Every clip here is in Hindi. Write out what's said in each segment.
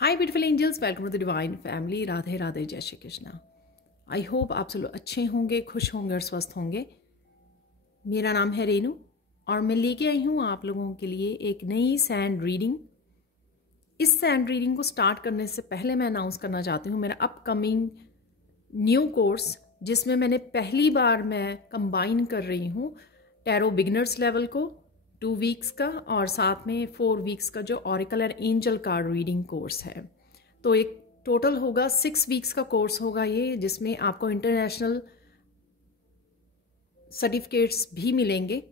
Hi beautiful angels, welcome to the divine family. Radhe Radhe, जय श्री कृष्णा। आई होप आप सब लोग अच्छे होंगे, खुश होंगे और स्वस्थ होंगे। मेरा नाम है रेनू और मैं लेके आई हूँ आप लोगों के लिए एक नई सैंड रीडिंग। इस सैंड रीडिंग को स्टार्ट करने से पहले मैं अनाउंस करना चाहती हूँ मेरा अपकमिंग न्यू कोर्स, जिसमें मैंने पहली बार मैं कंबाइन कर रही हूँ टैरो बिगिनर्स लेवल को 2 वीक्स का और साथ में 4 वीक्स का जो ऑरेकल और एंजल कार्ड रीडिंग कोर्स है। तो एक टोटल होगा 6 वीक्स का कोर्स होगा ये, जिसमें आपको इंटरनेशनल सर्टिफिकेट्स भी मिलेंगे।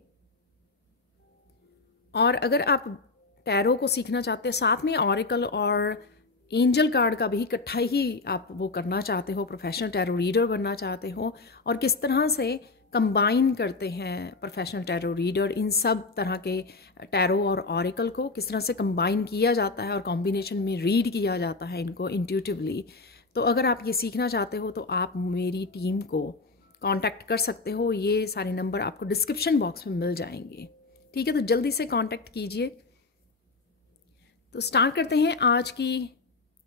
और अगर आप टैरो को सीखना चाहते हैं, साथ में ऑरेकल और एंजल कार्ड का भी इकट्ठा ही आप वो करना चाहते हो, प्रोफेशनल टैरो रीडर बनना चाहते हो, और किस तरह से कंबाइन करते हैं प्रोफेशनल टैरो रीडर, इन सब तरह के टैरो और ऑरेकल को किस तरह से कंबाइन किया जाता है और कॉम्बिनेशन में रीड किया जाता है इनको इंट्यूटिवली। तो अगर आप ये सीखना चाहते हो तो आप मेरी टीम को कांटेक्ट कर सकते हो। ये सारे नंबर आपको डिस्क्रिप्शन बॉक्स में मिल जाएंगे, ठीक है? तो जल्दी से कांटेक्ट कीजिए। तो स्टार्ट करते हैं आज की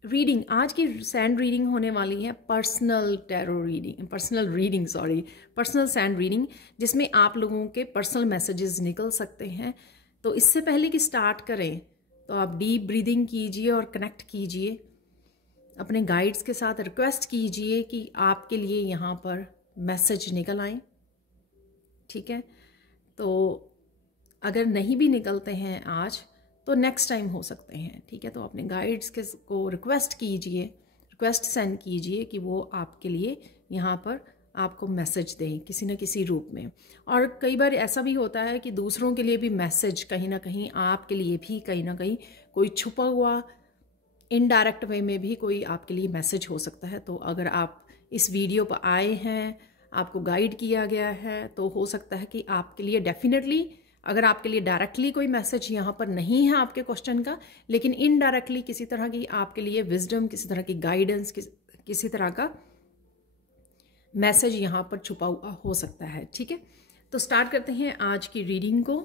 रीडिंग। आज की सैंड रीडिंग होने वाली है पर्सनल सैंड रीडिंग, जिसमें आप लोगों के पर्सनल मैसेजेस निकल सकते हैं। तो इससे पहले कि स्टार्ट करें तो आप डीप ब्रीदिंग कीजिए और कनेक्ट कीजिए अपने गाइड्स के साथ। रिक्वेस्ट कीजिए कि आपके लिए यहाँ पर मैसेज निकल आए, ठीक है? तो अगर नहीं भी निकलते हैं आज तो नेक्स्ट टाइम हो सकते हैं, ठीक है? तो अपने गाइड्स के को रिक्वेस्ट सेंड कीजिए कि वो आपके लिए यहाँ पर आपको मैसेज दें किसी न किसी रूप में। और कई बार ऐसा भी होता है कि दूसरों के लिए भी मैसेज कहीं ना कहीं आपके लिए भी कहीं ना कहीं कोई छुपा हुआ इनडायरेक्ट वे में भी कोई आपके लिए मैसेज हो सकता है। तो अगर आप इस वीडियो पर आए हैं, आपको गाइड किया गया है, तो हो सकता है कि आपके लिए डेफिनेटली, अगर आपके लिए डायरेक्टली कोई मैसेज यहाँ पर नहीं है आपके क्वेश्चन का, लेकिन इनडायरेक्टली किसी तरह की आपके लिए विजडम, किसी तरह की गाइडेंस, किसी तरह का मैसेज यहाँ पर छुपा हुआ हो सकता है, ठीक है? तो स्टार्ट करते हैं आज की रीडिंग को।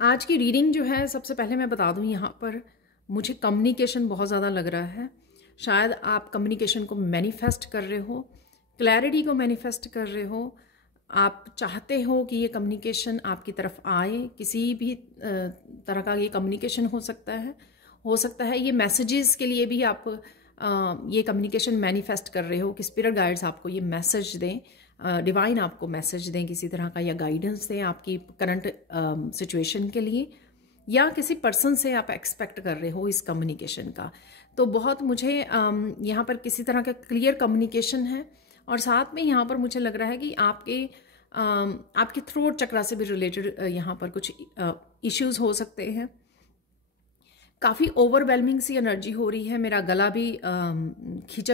आज की रीडिंग जो है, सबसे पहले मैं बता दूं, यहाँ पर मुझे कम्युनिकेशन बहुत ज़्यादा लग रहा है। शायद आप कम्युनिकेशन को मैनिफेस्ट कर रहे हो, क्लैरिटी को मैनिफेस्ट कर रहे हो। आप चाहते हो कि ये कम्युनिकेशन आपकी तरफ आए। किसी भी तरह का ये कम्युनिकेशन हो सकता है ये मैसेजेस के लिए भी आप ये कम्युनिकेशन मैनिफेस्ट कर रहे हो कि स्पिरिट गाइड्स आपको ये मैसेज दें, डिवाइन आपको मैसेज दें किसी तरह का, या गाइडेंस दें आपकी करंट सिचुएशन के लिए, या किसी पर्सन से आप एक्सपेक्ट कर रहे हो इस कम्युनिकेशन का। तो बहुत मुझे यहाँ पर किसी तरह का क्लियर कम्युनिकेशन है। और साथ में यहाँ पर मुझे लग रहा है कि आपके थ्रोट चक्रा से भी रिलेटेड यहाँ पर कुछ इश्यूज हो सकते हैं। काफ़ी ओवरवेलमिंग सी एनर्जी हो रही है। मेरा गला भी खिंच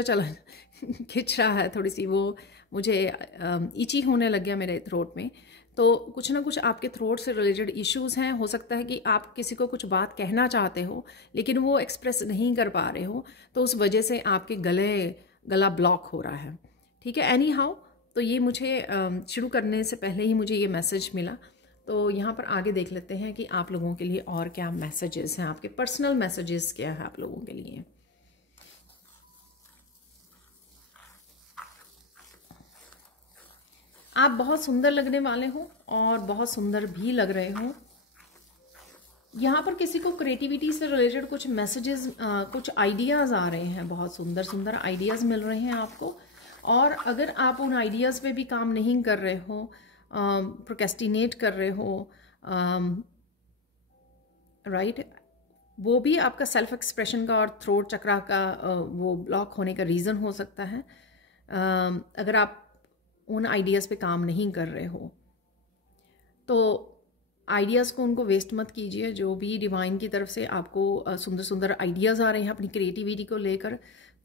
रहा है, थोड़ी सी वो मुझे इची होने लग गया मेरे थ्रोट में। तो कुछ ना कुछ आपके थ्रोट से रिलेटेड इश्यूज हैं। हो सकता है कि आप किसी को कुछ बात कहना चाहते हो लेकिन वो एक्सप्रेस नहीं कर पा रहे हो, तो उस वजह से आपके गला ब्लॉक हो रहा है, ठीक है? एनी हाउ, तो ये मुझे शुरू करने से पहले ही मुझे ये मैसेज मिला। तो यहाँ पर आगे देख लेते हैं कि आप लोगों के लिए और क्या मैसेजेस हैं, आपके पर्सनल मैसेजेस क्या है आप लोगों के लिए। आप बहुत सुंदर लगने वाले हो और बहुत सुंदर भी लग रहे हो। यहाँ पर किसी को क्रिएटिविटी से रिलेटेड कुछ मैसेजेस, कुछ आइडियाज़ आ रहे हैं। बहुत सुंदर सुंदर आइडियाज़ मिल रहे हैं आपको। और अगर आप उन आइडियाज़ पे भी काम नहीं कर रहे हो, प्रोक्रेस्टिनेट कर रहे हो, राइट, वो भी आपका सेल्फ एक्सप्रेशन का और थ्रोट चक्रा का वो ब्लॉक होने का रीज़न हो सकता है। अगर आप उन आइडियाज़ पे काम नहीं कर रहे हो तो आइडियाज़ को, उनको वेस्ट मत कीजिए। जो भी डिवाइन की तरफ से आपको सुंदर सुंदर आइडियाज़ आ रहे हैं अपनी क्रिएटिविटी को लेकर,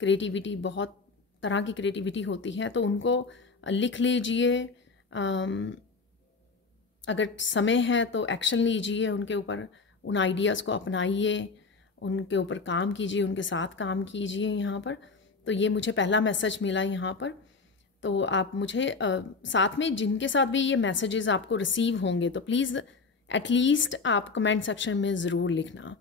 क्रिएटिविटी, बहुत तरह की क्रिएटिविटी होती है, तो उनको लिख लीजिए। अगर समय है तो एक्शन लीजिए उनके ऊपर, उन आइडियाज़ को अपनाइए, उनके ऊपर काम कीजिए, उनके साथ काम कीजिए यहाँ पर। तो ये मुझे पहला मैसेज मिला यहाँ पर। तो आप मुझे साथ में जिनके साथ भी ये मैसेजेस आपको रिसीव होंगे तो प्लीज़ एटलीस्ट आप कमेंट सेक्शन में ज़रूर लिखना,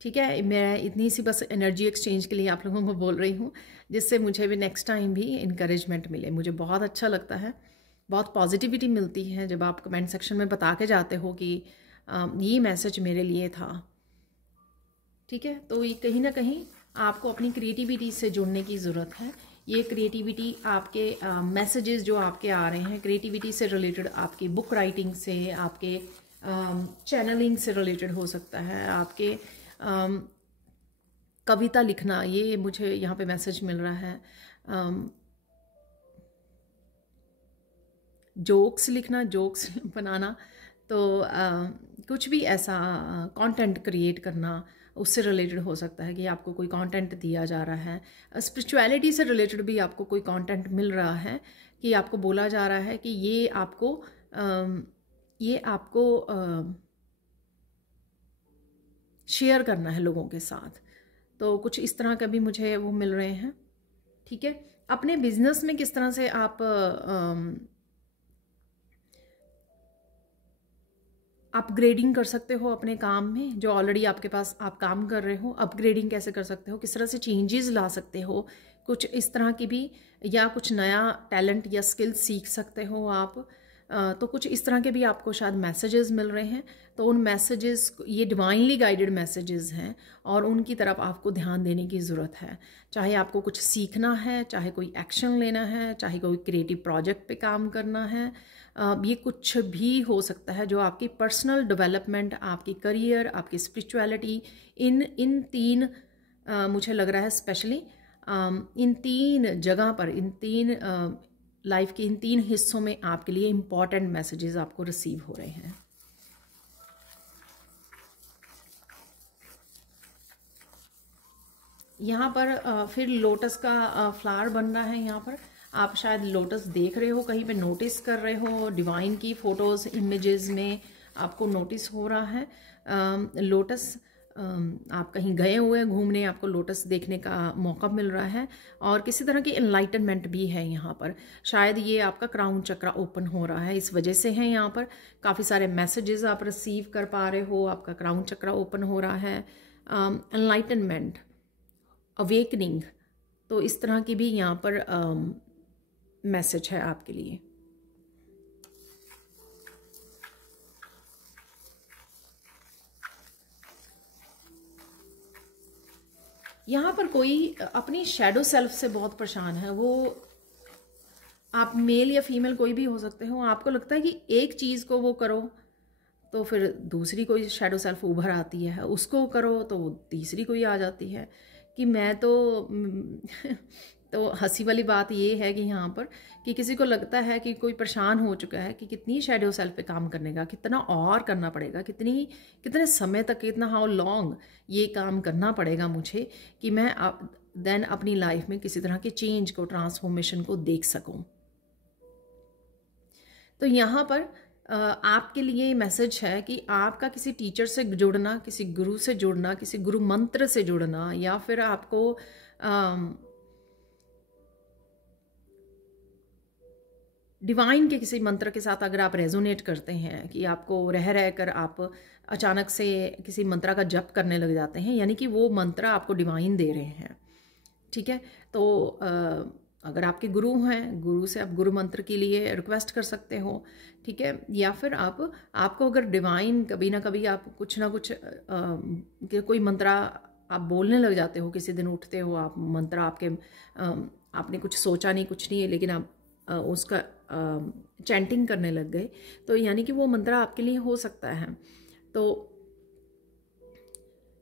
ठीक है। मैं इतनी सी बस एनर्जी एक्सचेंज के लिए आप लोगों को बोल रही हूँ, जिससे मुझे भी नेक्स्ट टाइम भी इनकरेजमेंट मिले। मुझे बहुत अच्छा लगता है, बहुत पॉजिटिविटी मिलती है जब आप कमेंट सेक्शन में बता के जाते हो कि ये मैसेज मेरे लिए था, ठीक है। तो ये कहीं ना कहीं आपको अपनी क्रिएटिविटी से जुड़ने की ज़रूरत है। ये क्रिएटिविटी आपके मैसेजेस जो आपके आ रहे हैं, क्रिएटिविटी से रिलेटेड आपकी बुक राइटिंग से, आपके चैनलिंग से रिलेटेड हो सकता है, आपके कविता लिखना, ये मुझे यहाँ पे मैसेज मिल रहा है, जोक्स लिखना, जोक्स बनाना, तो कुछ भी ऐसा कंटेंट क्रिएट करना, उससे रिलेटेड हो सकता है कि आपको कोई कंटेंट दिया जा रहा है। स्पिरिचुअलिटी से रिलेटेड भी आपको कोई कंटेंट मिल रहा है कि आपको बोला जा रहा है कि ये आपको शेयर करना है लोगों के साथ। तो कुछ इस तरह का भी मुझे वो मिल रहे हैं, ठीक है। अपने बिजनेस में किस तरह से आप अपग्रेडिंग कर सकते हो अपने काम में, जो ऑलरेडी आपके पास आप काम कर रहे हो, अपग्रेडिंग कैसे कर सकते हो, किस तरह से चेंजेस ला सकते हो, कुछ इस तरह की भी, या कुछ नया टैलेंट या स्किल सीख सकते हो आप। तो कुछ इस तरह के भी आपको शायद मैसेजेस मिल रहे हैं। तो उन मैसेजेस, ये डिवाइनली गाइडेड मैसेजेस हैं और उनकी तरफ आपको ध्यान देने की ज़रूरत है। चाहे आपको कुछ सीखना है, चाहे कोई एक्शन लेना है, चाहे कोई क्रिएटिव प्रोजेक्ट पे काम करना है, ये कुछ भी हो सकता है जो आपकी पर्सनल डेवलपमेंट, आपकी करियर, आपकी स्पिरिचुअलिटी, इन तीन मुझे लग रहा है स्पेशली इन तीन जगह पर, इन तीन लाइफ के इन तीन हिस्सों में आपके लिए इम्पॉर्टेंट मैसेजेस आपको रिसीव हो रहे हैं। यहाँ पर फिर लोटस का फ्लावर बन रहा है। यहाँ पर आप शायद लोटस देख रहे हो, कहीं पे नोटिस कर रहे हो, डिवाइन की फ़ोटोज़ इमेजेस में आपको नोटिस हो रहा है लोटस। आप कहीं गए हुए हैं घूमने, आपको लोटस देखने का मौका मिल रहा है और किसी तरह की एनलाइटनमेंट भी है यहाँ पर। शायद ये आपका क्राउन चक्रा ओपन हो रहा है, इस वजह से है यहाँ पर काफ़ी सारे मैसेजेस आप रिसीव कर पा रहे हो, आपका क्राउन चक्रा ओपन हो रहा है, एनलाइटनमेंट, अवेकनिंग। तो इस तरह की भी यहाँ पर मैसेज है आपके लिए। यहाँ पर कोई अपनी शैडो सेल्फ से बहुत परेशान है। वो आप मेल या फीमेल कोई भी हो सकते हो। आपको लगता है कि एक चीज़ को वो करो तो फिर दूसरी कोई शैडो सेल्फ उभर आती है, उसको करो तो वो तीसरी कोई आ जाती है कि मैं तो हंसी वाली बात ये है कि यहाँ पर कि किसी को लगता है कि कोई परेशान हो चुका है कि कितनी शैडो सेल्फ पे काम करने का, कितना और करना पड़ेगा, कितने समय तक, कितना हाउ लॉन्ग ये काम करना पड़ेगा मुझे कि मैं देन अपनी लाइफ में किसी तरह के चेंज को, ट्रांसफॉर्मेशन को देख सकूं। तो यहाँ पर आपके लिए मैसेज है कि आपका किसी टीचर से जुड़ना, किसी गुरु से जुड़ना, किसी गुरु मंत्र से जुड़ना, या फिर आपको डिवाइन के किसी मंत्र के साथ अगर आप रेजोनेट करते हैं कि आपको रह कर आप अचानक से किसी मंत्र का जप करने लग जाते हैं, यानी कि वो मंत्र आपको डिवाइन दे रहे हैं, ठीक है। तो अगर आपके गुरु हैं, गुरु से आप गुरु मंत्र के लिए रिक्वेस्ट कर सकते हो, ठीक है। या फिर आपको अगर डिवाइन कभी ना कभी आप कुछ ना कुछ कोई मंत्र आप बोलने लग जाते हो, किसी दिन उठते हो आप मंत्र आपने कुछ सोचा नहीं, कुछ नहीं है, लेकिन आप उसका चैंटिंग करने लग गए, तो यानी कि वो मंत्र आपके लिए हो सकता है। तो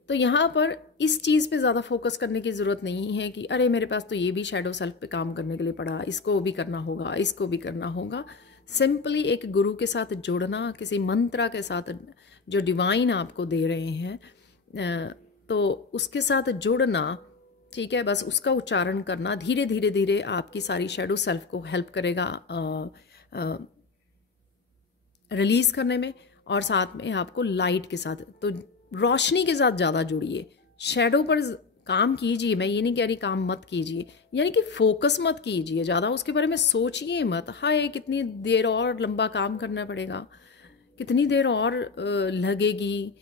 यहाँ पर इस चीज़ पे ज़्यादा फोकस करने की ज़रूरत नहीं है कि अरे मेरे पास तो ये भी शैडो सेल्फ पे काम करने के लिए पड़ा, इसको भी करना होगा, इसको भी करना होगा। सिंपली एक गुरु के साथ जुड़ना, किसी मंत्र के साथ जो डिवाइन आपको दे रहे हैं, तो उसके साथ जुड़ना, ठीक है। बस उसका उच्चारण करना धीरे धीरे धीरे आपकी सारी शैडो सेल्फ को हेल्प करेगा रिलीज़ करने में, और साथ में आपको लाइट के साथ, तो रोशनी के साथ ज़्यादा जुड़िए। शैडो पर काम कीजिए, मैं ये नहीं कह रही काम मत कीजिए, यानी कि फोकस मत कीजिए ज़्यादा, उसके बारे में सोचिए मत, हाय कितनी देर और लंबा काम करना पड़ेगा, कितनी देर और लगेगी,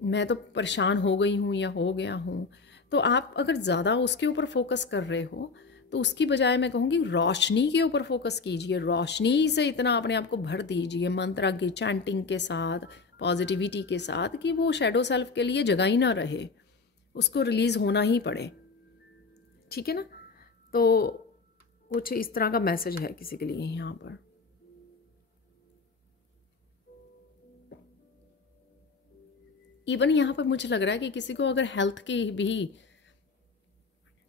मैं तो परेशान हो गई हूँ या हो गया हूँ। तो आप अगर ज़्यादा उसके ऊपर फोकस कर रहे हो तो उसकी बजाय मैं कहूँगी रोशनी के ऊपर फोकस कीजिए, रोशनी से इतना अपने आप को भर दीजिए मंत्रा की चैंटिंग के साथ, पॉजिटिविटी के साथ, कि वो शैडो सेल्फ के लिए जगह ही ना रहे, उसको रिलीज़ होना ही पड़े। ठीक है ना? तो कुछ इस तरह का मैसेज है किसी के लिए यहाँ पर। इवन यहाँ पर मुझे लग रहा है कि किसी को अगर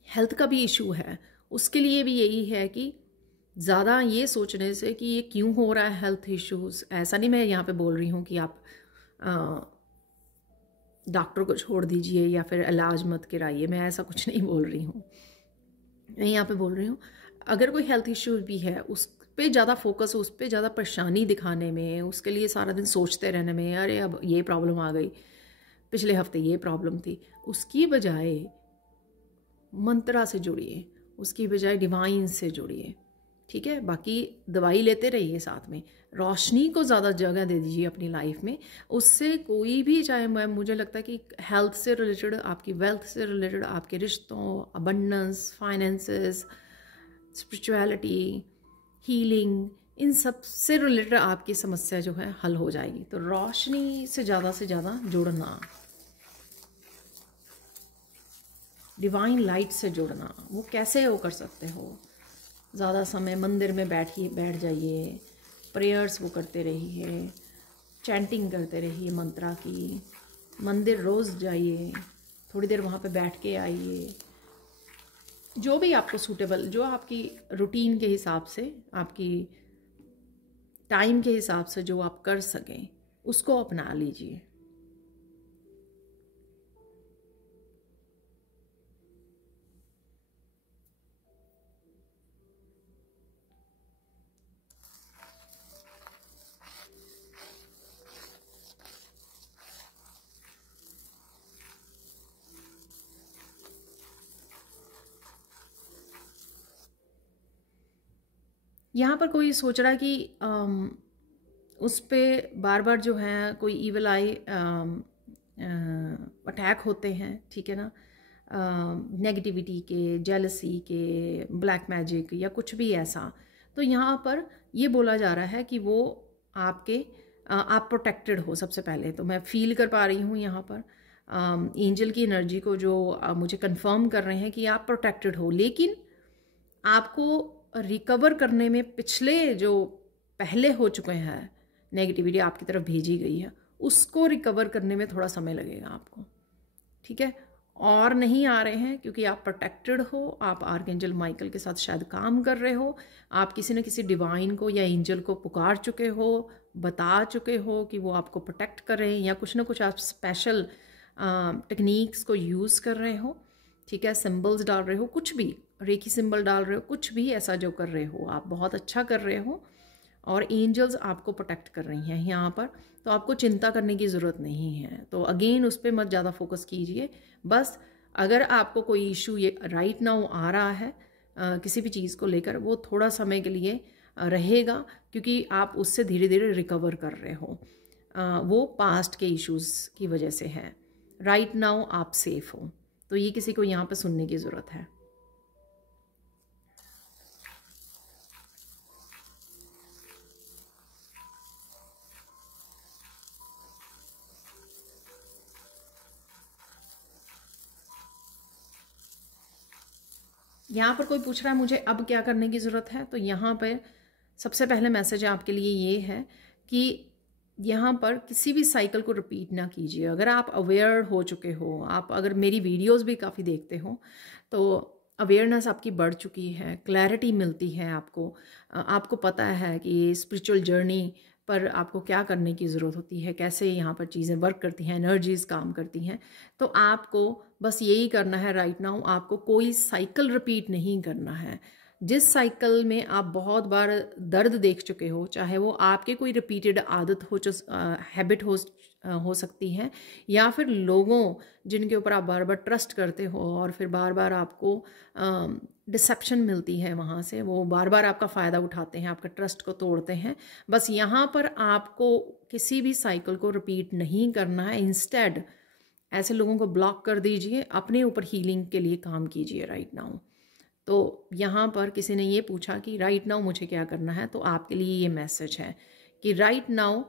हेल्थ का भी इशू है, उसके लिए भी यही है कि ज़्यादा ये सोचने से कि ये क्यों हो रहा है हेल्थ इश्यूज़, ऐसा नहीं मैं यहाँ पे बोल रही हूँ कि आप डॉक्टर को छोड़ दीजिए या फिर इलाज मत कराइए, मैं ऐसा कुछ नहीं बोल रही हूँ। मैं यहाँ पे बोल रही हूँ अगर कोई हेल्थ इश्यू भी है, उस पे ज़्यादा फोकस, उस पे ज़्यादा परेशानी दिखाने में, उसके लिए सारा दिन सोचते रहने में, अरे अब ये प्रॉब्लम आ गई, पिछले हफ्ते ये प्रॉब्लम थी, उसकी बजाय मंत्रा से जुड़िए, उसकी बजाय डिवाइन से जुड़िए। ठीक है? बाकी दवाई लेते रहिए, साथ में रोशनी को ज़्यादा जगह दे दीजिए अपनी लाइफ में। उससे कोई भी, चाहे मुझे लगता है कि हेल्थ से रिलेटेड, आपकी वेल्थ से रिलेटेड, आपके रिश्तों, अबंडेंस, फाइनेंसेस, स्पिरिचुअलिटी, हीलिंग, इन सब से रिलेटेड आपकी समस्या जो है हल हो जाएगी। तो रोशनी से ज़्यादा जुड़ना, डिवाइन लाइट से जुड़ना, वो कैसे वो कर सकते हो? ज़्यादा समय मंदिर में बैठ जाइए, प्रेयर्स वो करते रहिए, चैंटिंग करते रहिए मंत्रा की, मंदिर रोज़ जाइए, थोड़ी देर वहाँ पे बैठ के आइए, जो भी आपको सूटेबल, जो आपकी रूटीन के हिसाब से, आपकी टाइम के हिसाब से जो आप कर सकें उसको अपना लीजिए। यहाँ पर कोई सोच रहा है कि उस पर बार बार जो है कोई ईवल आई अटैक होते हैं। ठीक है ना? नेगेटिविटी के, जेलसी के, ब्लैक मैजिक या कुछ भी ऐसा। तो यहाँ पर ये बोला जा रहा है कि वो आप प्रोटेक्टेड हो। सबसे पहले तो मैं फील कर पा रही हूँ यहाँ पर एंजल की एनर्जी को, जो मुझे कंफर्म कर रहे हैं कि आप प्रोटेक्टेड हो, लेकिन आपको रिकवर करने में पिछले जो पहले हो चुके हैं नेगेटिविटी आपकी तरफ भेजी गई है, उसको रिकवर करने में थोड़ा समय लगेगा आपको। ठीक है? और नहीं आ रहे हैं क्योंकि आप प्रोटेक्टेड हो, आप आर्कएंजल माइकल के साथ शायद काम कर रहे हो, आप किसी न किसी डिवाइन को या एंजल को पुकार चुके हो, बता चुके हो कि वो आपको प्रोटेक्ट करें, या कुछ ना कुछ आप स्पेशल टेक्निक्स को यूज़ कर रहे हो। ठीक है? सिंबल्स डाल रहे हो, कुछ भी रेकी सिंबल डाल रहे हो, कुछ भी ऐसा जो कर रहे हो, आप बहुत अच्छा कर रहे हो और एंजल्स आपको प्रोटेक्ट कर रही हैं यहाँ पर। तो आपको चिंता करने की ज़रूरत नहीं है। तो अगेन उस पर मत ज़्यादा फोकस कीजिए। बस अगर आपको कोई इशू ये राइट नाउ आ रहा है किसी भी चीज़ को लेकर, वो थोड़ा समय के लिए रहेगा, क्योंकि आप उससे धीरे धीरे रिकवर कर रहे हो। वो पास्ट के इश्यूज़ की वजह से है। राइट नाउ आप सेफ हो। तो ये किसी को यहाँ पर सुनने की ज़रूरत है। यहाँ पर कोई पूछ रहा है मुझे अब क्या करने की ज़रूरत है। तो यहाँ पर सबसे पहले मैसेज आपके लिए ये है कि यहाँ पर किसी भी साइकिल को रिपीट ना कीजिए। अगर आप अवेयर हो चुके हो, आप अगर मेरी वीडियोस भी काफ़ी देखते हो, तो अवेयरनेस आपकी बढ़ चुकी है, क्लैरिटी मिलती है आपको। आपको पता है कि स्पिरिचुअल जर्नी पर आपको क्या करने की ज़रूरत होती है, कैसे यहाँ पर चीज़ें वर्क करती हैं, एनर्जीज़ काम करती हैं। तो आपको बस यही करना है राइट नाउ। आपको कोई साइकिल रिपीट नहीं करना है। जिस साइकिल में आप बहुत बार दर्द देख चुके हो, चाहे वो आपके कोई रिपीटेड आदत हो, हैबिट हो सकती है, या फिर लोगों जिनके ऊपर आप बार बार ट्रस्ट करते हो और फिर बार बार आपको डिसेप्शन मिलती है वहाँ से, वो बार बार आपका फ़ायदा उठाते हैं, आपका ट्रस्ट को तोड़ते हैं। बस यहाँ पर आपको किसी भी साइकिल को रिपीट नहीं करना है। इंस्टेड ऐसे लोगों को ब्लॉक कर दीजिए, अपने ऊपर हीलिंग के लिए काम कीजिए राइट नाउ। तो यहाँ पर किसी ने ये पूछा कि राइट नाउ मुझे क्या करना है, तो आपके लिए ये मैसेज है कि राइट नाउ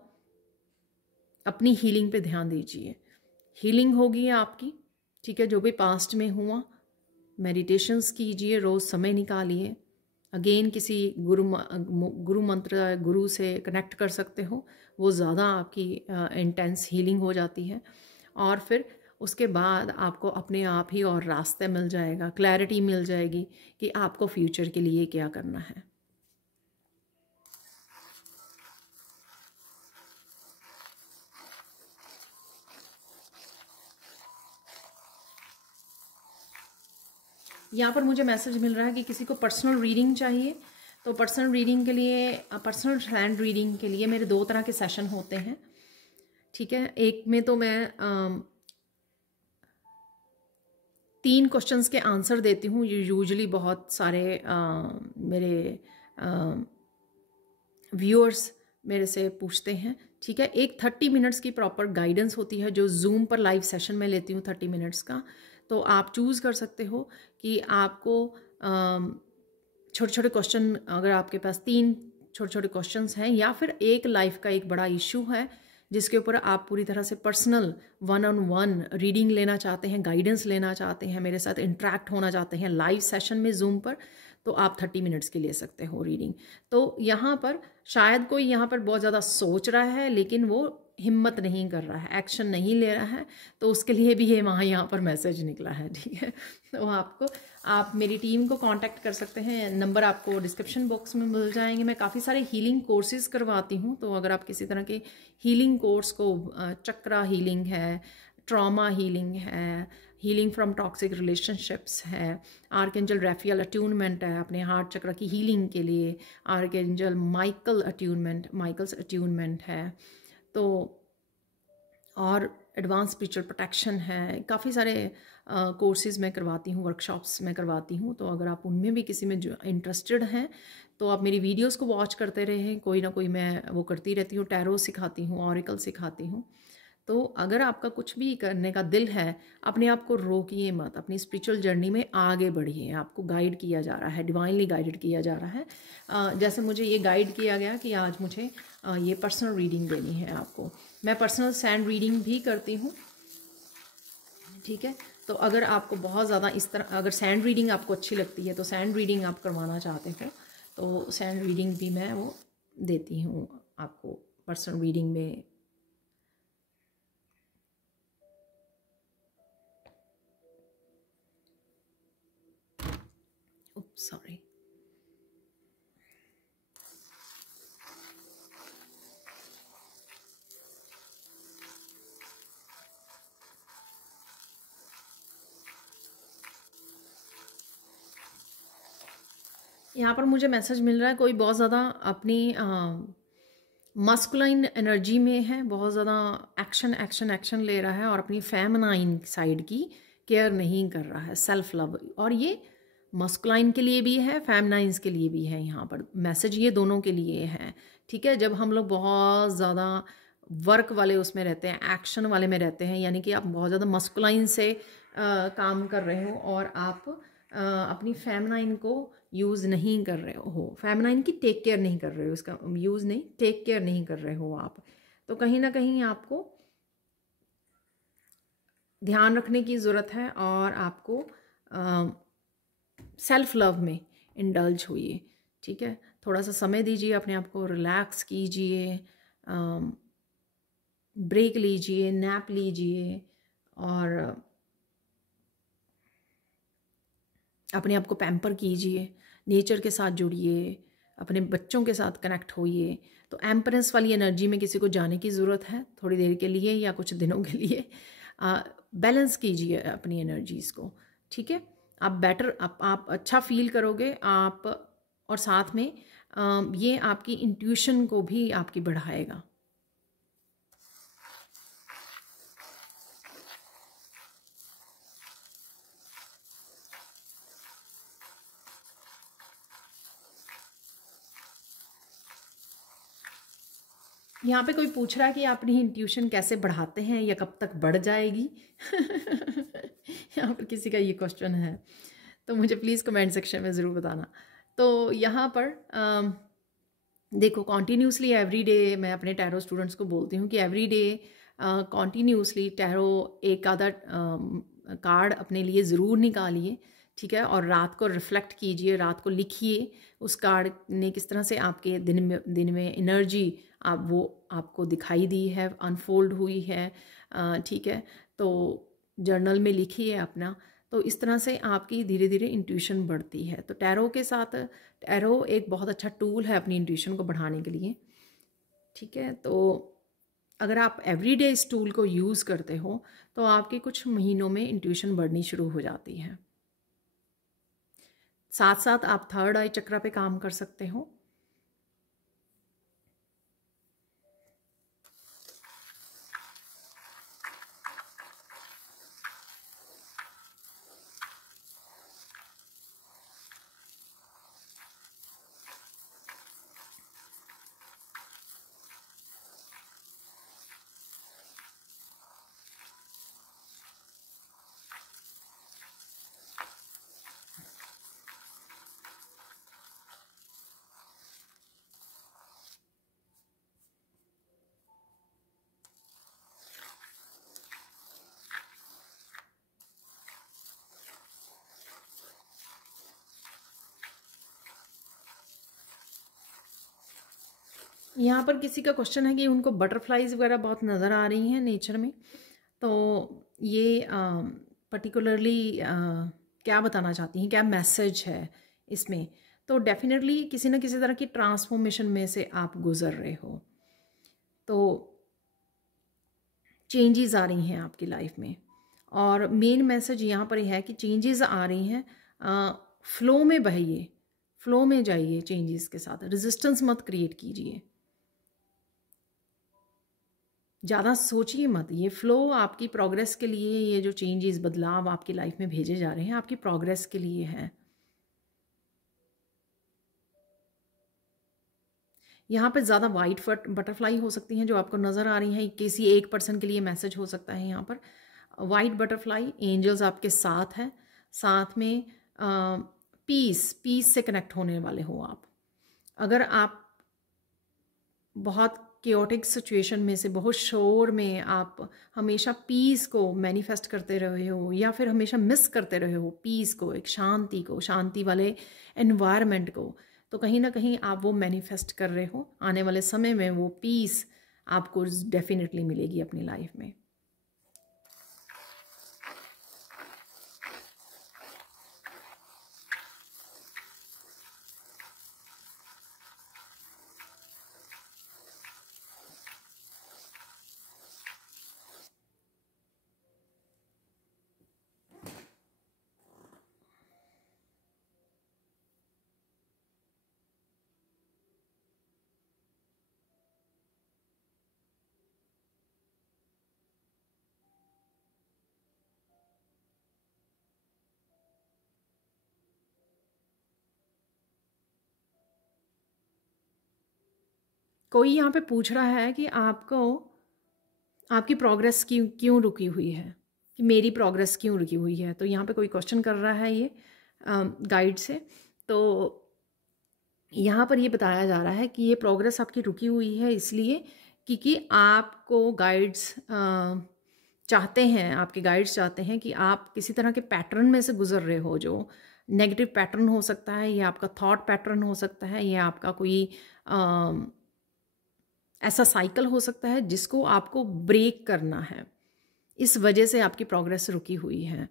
अपनी हीलिंग पे ध्यान दीजिए। हीलिंग होगी आपकी, ठीक है, जो भी पास्ट में हुआ। मेडिटेशंस कीजिए, रोज़ समय निकालिए। अगेन किसी गुरु मंत्र, गुरु से कनेक्ट कर सकते हो, वो ज़्यादा आपकी इंटेंस हीलिंग हो जाती है। और फिर उसके बाद आपको अपने आप ही और रास्ते मिल जाएगा, क्लैरिटी मिल जाएगी कि आपको फ्यूचर के लिए क्या करना है। यहाँ पर मुझे मैसेज मिल रहा है कि किसी को पर्सनल रीडिंग चाहिए। तो पर्सनल रीडिंग के लिए, पर्सनल हैंड रीडिंग के लिए मेरे 2 तरह के सेशन होते हैं, ठीक है। एक में तो मैं 3 क्वेश्चंस के आंसर देती हूँ। यूजुअली बहुत सारे मेरे व्यूअर्स मेरे से पूछते हैं, ठीक है। एक 30 मिनट्स की प्रॉपर गाइडेंस होती है जो जूम पर लाइव सेशन में लेती हूँ 30 मिनट्स का। तो आप चूज़ कर सकते हो कि आपको छोटे छोटे क्वेश्चन, अगर आपके पास 3 छोटे छोटे क्वेश्चंस हैं, या फिर एक लाइफ का एक बड़ा इशू है जिसके ऊपर आप पूरी तरह से पर्सनल 1-on-1 रीडिंग लेना चाहते हैं, गाइडेंस लेना चाहते हैं, मेरे साथ इंटरेक्ट होना चाहते हैं लाइव सेशन में जूम पर, तो आप 30 मिनट्स की ले सकते हो रीडिंग। तो यहाँ पर शायद कोई यहाँ पर बहुत ज़्यादा सोच रहा है लेकिन वो हिम्मत नहीं कर रहा है, एक्शन नहीं ले रहा है, तो उसके लिए भी ये यहाँ पर मैसेज निकला है, ठीक है। तो आप मेरी टीम को कांटेक्ट कर सकते हैं, नंबर आपको डिस्क्रिप्शन बॉक्स में मिल जाएंगे। मैं काफ़ी सारे हीलिंग कोर्सेज करवाती हूँ, तो अगर आप किसी तरह के हीलिंग कोर्स को, चक्रा हीलिंग है, ट्रॉमा हीलिंग है, हीलिंग फ्रॉम टॉक्सिक रिलेशनशिप्स है, आर्कएंजल रैफियल अट्यूनमेंट है अपने हार्ट चक्र की हीलिंग के लिए, आर्कएंजल माइकल्स अट्यूनमेंट है, तो और एडवांस स्पिरिचुअल प्रोटेक्शन है। काफ़ी सारे कोर्सेज़ मैं करवाती हूँ, वर्कशॉप्स मैं करवाती हूँ। तो अगर आप उनमें भी किसी में जो इंटरेस्टेड हैं तो आप मेरी वीडियोस को वॉच करते रहें, कोई ना कोई मैं वो करती रहती हूँ, टैरो सिखाती हूँ, ऑरिकल सिखाती हूँ। तो अगर आपका कुछ भी करने का दिल है, अपने आप को रोकिए मत, अपनी स्पिरिचुअल जर्नी में आगे बढ़िए। आपको गाइड किया जा रहा है, डिवाइनली गाइडेड किया जा रहा है। जैसे मुझे ये गाइड किया गया कि आज मुझे ये पर्सनल रीडिंग देनी है आपको। मैं पर्सनल सैंड रीडिंग भी करती हूँ, ठीक है। तो अगर आपको बहुत ज़्यादा इस तरह, अगर सैंड रीडिंग आपको अच्छी लगती है तो सैंड रीडिंग आप करवाना चाहते हो तो सैंड रीडिंग भी मैं वो देती हूँ आपको पर्सनल रीडिंग में। सॉरी, यहाँ पर मुझे मैसेज मिल रहा है कोई बहुत ज़्यादा अपनी मस्कुलाइन एनर्जी में है, बहुत ज़्यादा एक्शन ले रहा है और अपनी फेमिनाइन साइड की केयर नहीं कर रहा है, सेल्फ लव। और ये मस्कुलाइन के लिए भी है, फेमिनाइंस के लिए भी है। यहाँ पर मैसेज ये दोनों के लिए है, ठीक है। जब हम लोग बहुत ज़्यादा वर्क वाले उसमें रहते हैं, एक्शन वाले में रहते हैं, यानी कि आप बहुत ज़्यादा मस्कुलाइन से काम कर रहे हो और आप अपनी फेमिनाइन को यूज़ नहीं कर रहे हो, फेमिनाइन की टेक केयर नहीं कर रहे हो, इसका यूज़ नहीं, टेक केयर नहीं कर रहे हो आप, तो कहीं ना कहीं आपको ध्यान रखने की ज़रूरत है और आपको सेल्फ लव में इंडल्ज होइए, ठीक है। थोड़ा सा समय दीजिए अपने आप को, रिलैक्स कीजिए, ब्रेक लीजिए, नैप लीजिए और अपने आप को पैम्पर कीजिए, नेचर के साथ जुड़िए, अपने बच्चों के साथ कनेक्ट होइए। तो एम्परेंस वाली एनर्जी में किसी को जाने की ज़रूरत है थोड़ी देर के लिए या कुछ दिनों के लिए। बैलेंस कीजिए अपनी एनर्जीज़ को, ठीक है। आप बेटर, आप अच्छा फील करोगे आप, और साथ में ये आपकी इंट्यूशन को भी आपकी बढ़ाएगा। यहाँ पे कोई पूछ रहा है कि आप अपनी इंट्यूशन कैसे बढ़ाते हैं या कब तक बढ़ जाएगी। यहाँ पर किसी का ये क्वेश्चन है, तो मुझे प्लीज़ कमेंट सेक्शन में ज़रूर बताना। तो यहाँ पर देखो, कॉन्टीन्यूसली एवरी डे मैं अपने टैरो स्टूडेंट्स को बोलती हूँ कि एवरी डे कॉन्टीन्यूसली टैरो एक आधा कार्ड अपने लिए ज़रूर निकालिए, ठीक है, और रात को रिफ्लेक्ट कीजिए, रात को लिखिए उस कार्ड ने किस तरह से आपके दिन में एनर्जी वो आपको दिखाई दी है, अनफोल्ड हुई है, ठीक है। तो जर्नल में लिखिए अपना, तो इस तरह से आपकी धीरे धीरे इंट्यूशन बढ़ती है। तो टैरो के साथ, टैरो एक बहुत अच्छा टूल है अपनी इंट्यूशन को बढ़ाने के लिए, ठीक है। तो अगर आप एवरीडे इस टूल को यूज़ करते हो तो आपके कुछ महीनों में इंट्यूशन बढ़नी शुरू हो जाती है। साथ साथ आप थर्ड आई चक्र पे काम कर सकते हो। यहाँ पर किसी का क्वेश्चन है कि उनको बटरफ्लाइज वगैरह बहुत नज़र आ रही हैं नेचर में, तो ये पर्टिकुलरली क्या बताना चाहती हैं, क्या मैसेज है इसमें? तो डेफिनेटली किसी न किसी तरह की ट्रांसफॉर्मेशन में से आप गुजर रहे हो, तो चेंजेस आ रही हैं आपकी लाइफ में, और मेन मैसेज यहाँ पर यह है कि चेंजेस आ रही हैं, फ्लो में बहिए, फ्लो में जाइए चेंजेस के साथ, रेजिस्टेंस मत क्रिएट कीजिए, ज़्यादा सोचिए मत। ये फ्लो आपकी प्रोग्रेस के लिए, ये जो चेंजेस, बदलाव आपकी लाइफ में भेजे जा रहे हैं आपकी प्रोग्रेस के लिए है। यहाँ पे ज़्यादा वाइट बटरफ्लाई हो सकती हैं जो आपको नज़र आ रही हैं, किसी एक पर्सन के लिए मैसेज हो सकता है। यहाँ पर वाइट बटरफ्लाई, एंजल्स आपके साथ हैं, साथ में पीस से कनेक्ट होने वाले हो आप। अगर आप बहुत केओटिक सिचुएशन में से, बहुत शोर में आप हमेशा पीस को मैनिफेस्ट करते रहे हो, या फिर हमेशा मिस करते रहे हो पीस को, एक शांति को, शांति वाले एनवायरनमेंट को, तो कहीं ना कहीं आप वो मैनिफेस्ट कर रहे हो। आने वाले समय में वो पीस आपको डेफिनेटली मिलेगी अपनी लाइफ में। कोई यहाँ पे पूछ रहा है कि आपकी प्रोग्रेस क्यों रुकी हुई है, कि मेरी प्रोग्रेस क्यों रुकी हुई है। तो यहाँ पे कोई क्वेश्चन कर रहा है ये गाइड से। तो यहाँ पर ये बताया जा रहा है कि ये प्रोग्रेस आपकी रुकी हुई है इसलिए क्योंकि आपको गाइड्स चाहते हैं, आपके गाइड्स चाहते हैं कि आप किसी तरह के पैटर्न में से गुजर रहे हो, जो नेगेटिव पैटर्न हो सकता है, या आपका थॉट पैटर्न हो सकता है, या आपका कोई ऐसा साइकिल हो सकता है जिसको आपको ब्रेक करना है। इस वजह से आपकी प्रोग्रेस रुकी हुई है।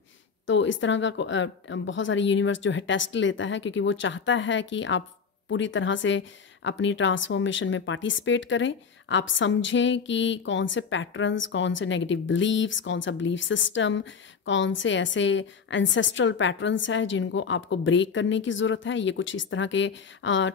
तो इस तरह का बहुत सारी यूनिवर्स जो है टेस्ट लेता है, क्योंकि वो चाहता है कि आप पूरी तरह से अपनी ट्रांसफॉर्मेशन में पार्टिसिपेट करें। आप समझें कि कौन से पैटर्न्स, कौन से नेगेटिव बिलीव्स, कौन सा बिलीफ सिस्टम, कौन से ऐसे एंसेस्ट्रल पैटर्न्स हैं जिनको आपको ब्रेक करने की ज़रूरत है। ये कुछ इस तरह के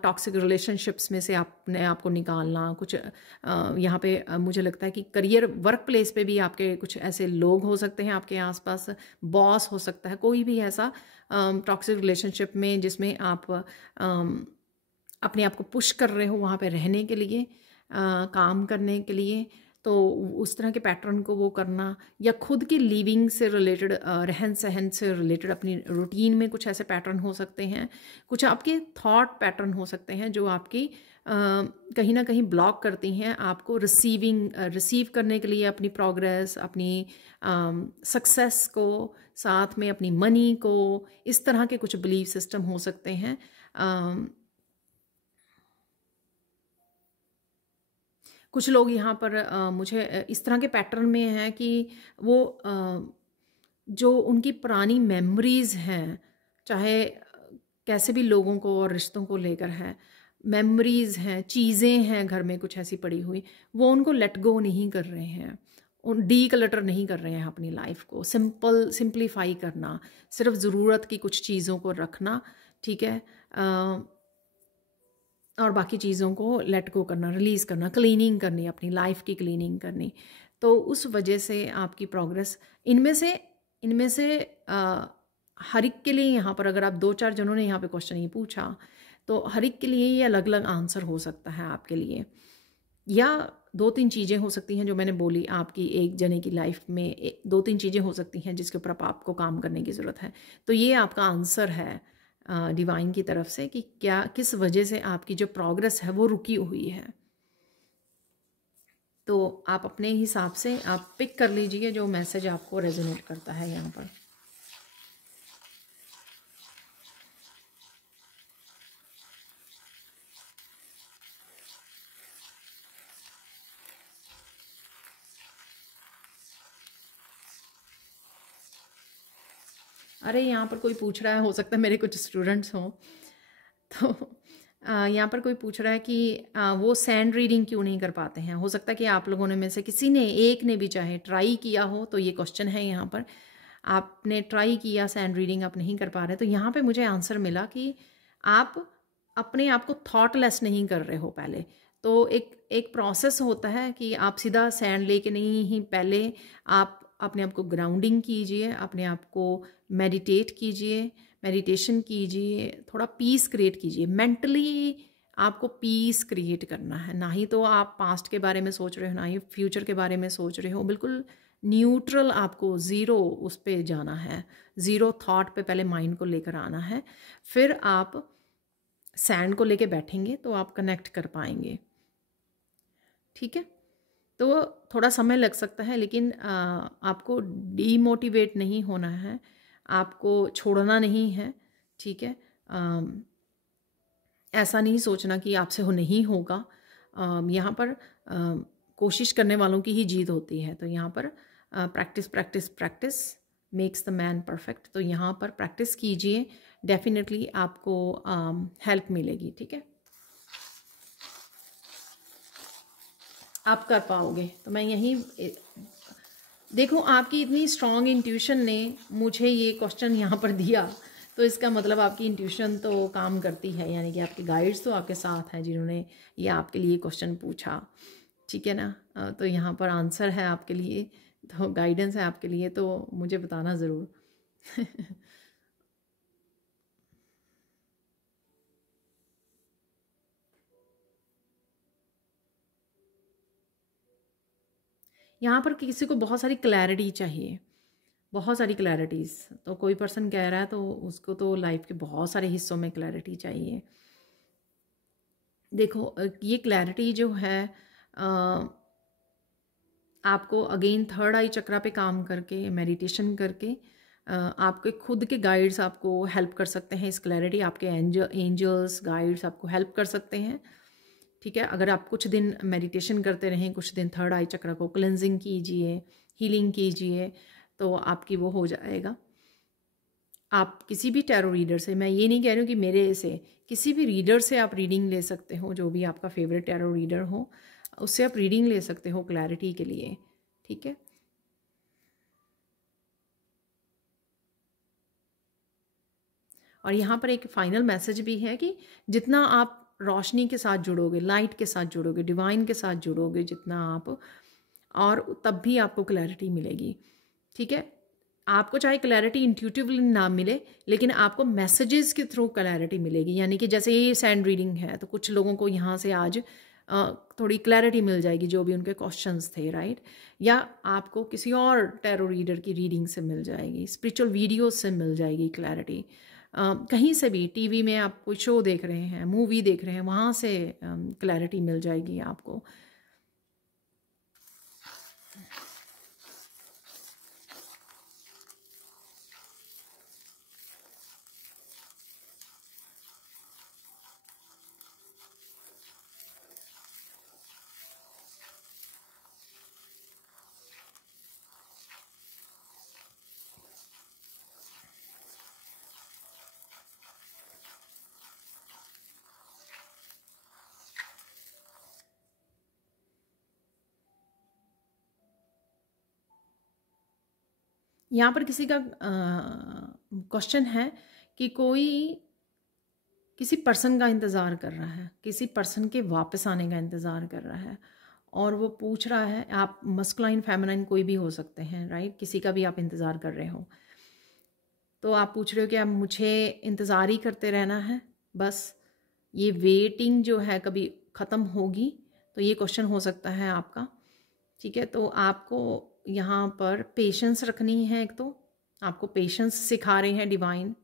टॉक्सिक रिलेशनशिप्स में से आपने आपको निकालना, कुछ यहाँ पे मुझे लगता है कि करियर वर्क प्लेस पे भी आपके कुछ ऐसे लोग हो सकते हैं, आपके आसपास बॉस हो सकता है, कोई भी ऐसा टॉक्सिक रिलेशनशिप में जिसमें आप अपने आप को पुश कर रहे हो वहाँ पे रहने के लिए, काम करने के लिए। तो उस तरह के पैटर्न को वो करना, या खुद की लिविंग से रिलेटेड, रहन सहन से रिलेटेड अपनी रूटीन में कुछ ऐसे पैटर्न हो सकते हैं, कुछ आपके थॉट पैटर्न हो सकते हैं जो आपकी कहीं ना कहीं ब्लॉक करती हैं आपको रिसीव करने के लिए अपनी प्रोग्रेस, अपनी सक्सेस को, साथ में अपनी मनी को। इस तरह के कुछ बिलीफ सिस्टम हो सकते हैं। कुछ लोग यहाँ पर मुझे इस तरह के पैटर्न में हैं कि वो जो उनकी पुरानी मेमोरीज़ हैं, चाहे कैसे भी लोगों को और रिश्तों को लेकर है, मेमोरीज़ हैं, चीज़ें हैं घर में कुछ ऐसी पड़ी हुई, वो उनको लेट गो नहीं कर रहे हैं, उन डीक्लटर नहीं कर रहे हैं अपनी लाइफ को। सिंप्लीफाई करना, सिर्फ ज़रूरत की कुछ चीज़ों को रखना, ठीक है, और बाकी चीज़ों को लेट गो करना, रिलीज़ करना, क्लीनिंग करनी, अपनी लाइफ की क्लीनिंग करनी। तो उस वजह से आपकी प्रोग्रेस इनमें से हर एक के लिए यहाँ पर, अगर आप 2-4 जनों ने यहाँ पे क्वेश्चन ये पूछा, तो हर एक के लिए ये अलग अलग आंसर हो सकता है आपके लिए, या 2-3 चीज़ें हो सकती हैं जो मैंने बोली। आपकी एक जने की लाइफ में 2-3 चीज़ें हो सकती हैं जिसके ऊपर आपको काम करने की ज़रूरत है। तो ये आपका आंसर है डिवाइन की तरफ से कि क्या, किस वजह से आपकी जो प्रोग्रेस है वो रुकी हुई है। तो आप अपने हिसाब से आप पिक कर लीजिए जो मैसेज आपको रेजोनेट करता है यहाँ पर। अरे यहाँ पर कोई पूछ रहा है, हो सकता है मेरे कुछ स्टूडेंट्स हों, तो यहाँ पर कोई पूछ रहा है कि वो सैंड रीडिंग क्यों नहीं कर पाते हैं। हो सकता है कि आप लोगों ने में से किसी ने, एक ने भी चाहे ट्राई किया हो, तो ये क्वेश्चन है यहाँ पर, आपने ट्राई किया सैंड रीडिंग, आप नहीं कर पा रहे। तो यहाँ पे मुझे आंसर मिला कि आप अपने आप को थॉटलेस नहीं कर रहे हो पहले। तो एक प्रोसेस होता है कि आप सीधा सैंड लेके नहीं ही, पहले आप अपने आप को ग्राउंडिंग कीजिए, अपने आप को मेडिटेट कीजिए, मेडिटेशन कीजिए, थोड़ा पीस क्रिएट कीजिए। मेंटली आपको पीस क्रिएट करना है, ना ही तो आप पास्ट के बारे में सोच रहे हो, ना ही फ्यूचर के बारे में सोच रहे हो। बिल्कुल न्यूट्रल, आपको ज़ीरो उस पे जाना है, ज़ीरो थॉट पे पहले माइंड को लेकर आना है। फिर आप सैंड को लेके बैठेंगे तो आप कनेक्ट कर पाएंगे, ठीक है। तो थोड़ा समय लग सकता है, लेकिन आपको डीमोटिवेट नहीं होना है, आपको छोड़ना नहीं है, ठीक है। ऐसा नहीं सोचना कि आपसे हो नहीं होगा। यहाँ पर कोशिश करने वालों की ही जीत होती है। तो यहाँ पर practice practice practice makes the man perfect. तो यहाँ पर प्रैक्टिस कीजिए, डेफिनेटली आपको हेल्प मिलेगी, ठीक है, आप कर पाओगे। तो मैं यही देखो, आपकी इतनी स्ट्रॉन्ग इंट्यूशन ने मुझे ये क्वेश्चन यहाँ पर दिया, तो इसका मतलब आपकी इंट्यूशन तो काम करती है, यानी कि आपके गाइड्स तो आपके साथ हैं जिन्होंने ये आपके लिए क्वेश्चन पूछा, ठीक है ना। तो यहाँ पर आंसर है आपके लिए, तो गाइडेंस है आपके लिए, तो मुझे बताना ज़रूर। यहाँ पर किसी को बहुत सारी क्लैरिटी चाहिए, बहुत सारी क्लैरिटीज़। तो कोई पर्सन कह रहा है तो उसको तो लाइफ के बहुत सारे हिस्सों में क्लैरिटी चाहिए। देखो, ये क्लैरिटी जो है आपको अगेन थर्ड आई चक्रा पे काम करके, मेडिटेशन करके, आपके खुद के गाइड्स आपको हेल्प कर सकते हैं। इस क्लैरिटी आपके एंजल्स गाइड्स आपको हेल्प कर सकते हैं, ठीक है। अगर आप कुछ दिन मेडिटेशन करते रहें, कुछ दिन थर्ड आई चक्र को क्लेंजिंग कीजिए, हीलिंग कीजिए, तो आपकी वो हो जाएगा। आप किसी भी टैरो रीडर से, मैं ये नहीं कह रही हूँ कि मेरे से, किसी भी रीडर से आप रीडिंग ले सकते हो, जो भी आपका फेवरेट टैरो रीडर हो उससे आप रीडिंग ले सकते हो क्लैरिटी के लिए, ठीक है। और यहाँ पर एक फाइनल मैसेज भी है कि जितना आप रोशनी के साथ जुड़ोगे, लाइट के साथ जुड़ोगे, डिवाइन के साथ जुड़ोगे जितना आप, और तब भी आपको क्लैरिटी मिलेगी, ठीक है। आपको चाहे क्लैरिटी इंट्यूटिवली ना मिले, लेकिन आपको मैसेजेस के थ्रू क्लैरिटी मिलेगी। यानी कि जैसे ये सैंड रीडिंग है तो कुछ लोगों को यहाँ से आज थोड़ी क्लैरिटी मिल जाएगी जो भी उनके क्वेश्चंस थे, राइट। या आपको किसी और टैरो रीडर की रीडिंग से मिल जाएगी, स्पिरिचुअल वीडियोस से मिल जाएगी क्लैरिटी। कहीं से भी, टीवी में आप कोई शो देख रहे हैं, मूवी देख रहे हैं, वहाँ से क्लैरिटी मिल जाएगी आपको। यहाँ पर किसी का क्वेश्चन है कि कोई किसी पर्सन का इंतज़ार कर रहा है, किसी पर्सन के वापस आने का इंतज़ार कर रहा है, और वो पूछ रहा है, आप मस्कुलाइन फेमिनाइन कोई भी हो सकते हैं, राइट, किसी का भी आप इंतज़ार कर रहे हो, तो आप पूछ रहे हो कि अब मुझे इंतज़ार ही करते रहना है, बस ये वेटिंग जो है कभी ख़त्म होगी, तो ये क्वेश्चन हो सकता है आपका, ठीक है। तो आपको यहाँ पर पेशेंस रखनी है, एक तो आपको पेशेंस सिखा रहे हैं डिवाइन,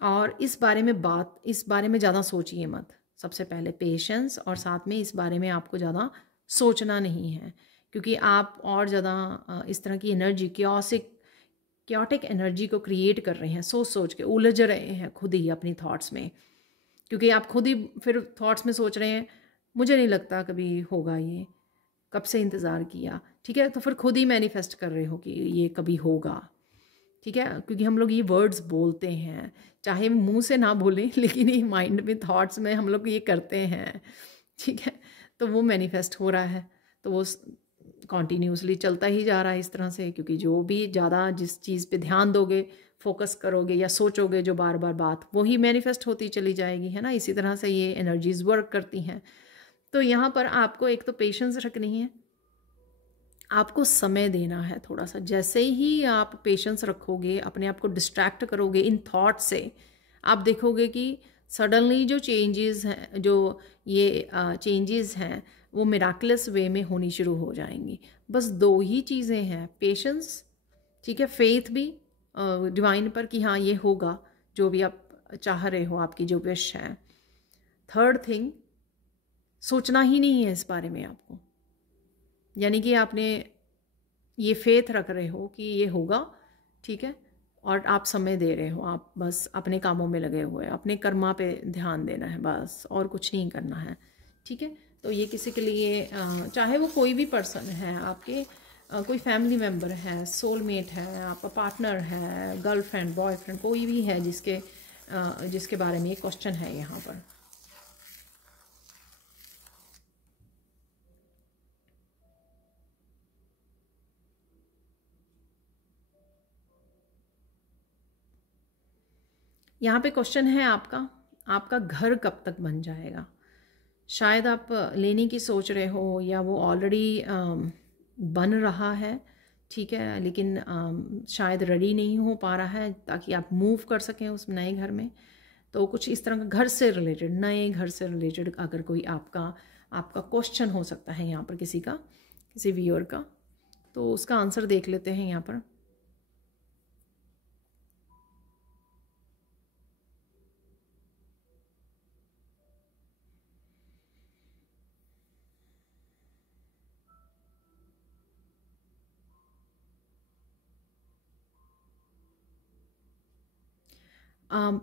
और इस बारे में ज़्यादा सोचिए मत, सबसे पहले पेशेंस, और साथ में इस बारे में आपको ज़्यादा सोचना नहीं है, क्योंकि आप और ज़्यादा इस तरह की एनर्जी, क्योटिक एनर्जी को क्रिएट कर रहे हैं, सोच के उलझ रहे हैं खुद ही अपनी थॉट्स में, क्योंकि आप खुद ही फिर थॉट्स में सोच रहे हैं मुझे नहीं लगता कभी होगा, ये कब से इंतज़ार किया, ठीक है। तो फिर खुद ही मैनिफेस्ट कर रहे हो कि ये कभी होगा, ठीक है, क्योंकि हम लोग ये वर्ड्स बोलते हैं, चाहे मुंह से ना बोलें, लेकिन ये माइंड में, थॉट्स में हम लोग ये करते हैं, ठीक है। तो वो मैनिफेस्ट हो रहा है, तो वो कॉन्टीन्यूसली चलता ही जा रहा है इस तरह से, क्योंकि जो भी ज़्यादा जिस चीज़ पे ध्यान दोगे, फोकस करोगे या सोचोगे जो बार बार बात, वही मैनिफेस्ट होती चली जाएगी, है ना। इसी तरह से ये एनर्जीज़ वर्क करती हैं। तो यहाँ पर आपको एक तो पेशेंस रखनी है, आपको समय देना है थोड़ा सा। जैसे ही आप पेशेंस रखोगे, अपने आप को डिस्ट्रैक्ट करोगे इन थॉट से, आप देखोगे कि सडनली जो चेंजेस हैं, जो ये चेंजेस हैं, वो मिराकुलस वे में होनी शुरू हो जाएंगी। बस दो ही चीज़ें हैं, पेशेंस, ठीक है, फेथ भी डिवाइन पर कि हाँ ये होगा जो भी आप चाह रहे हो, आपकी जो विश है। थर्ड थिंग, सोचना ही नहीं है इस बारे में आपको, यानी कि आपने ये फेथ रख रहे हो कि ये होगा, ठीक है, और आप समय दे रहे हो, आप बस अपने कामों में लगे हुए, अपने कर्मा पे ध्यान देना है बस, और कुछ नहीं करना है, ठीक है। तो ये किसी के लिए, चाहे वो कोई भी पर्सन है आपके, कोई फैमिली मेम्बर है, सोलमेट है, आपका पार्टनर है, गर्लफ्रेंड, बॉयफ्रेंड, कोई भी है जिसके बारे में ये क्वेश्चन है यहाँ पर। यहाँ पे क्वेश्चन है आपका घर कब तक बन जाएगा। शायद आप लेने की सोच रहे हो, या वो ऑलरेडी बन रहा है, ठीक है, लेकिन शायद रेडी नहीं हो पा रहा है ताकि आप मूव कर सकें उस नए घर में। तो कुछ इस तरह का घर से रिलेटेड, नए घर से रिलेटेड अगर कोई आपका क्वेश्चन हो सकता है यहाँ पर, किसी व्यूअर का, तो उसका आंसर देख लेते हैं यहाँ पर।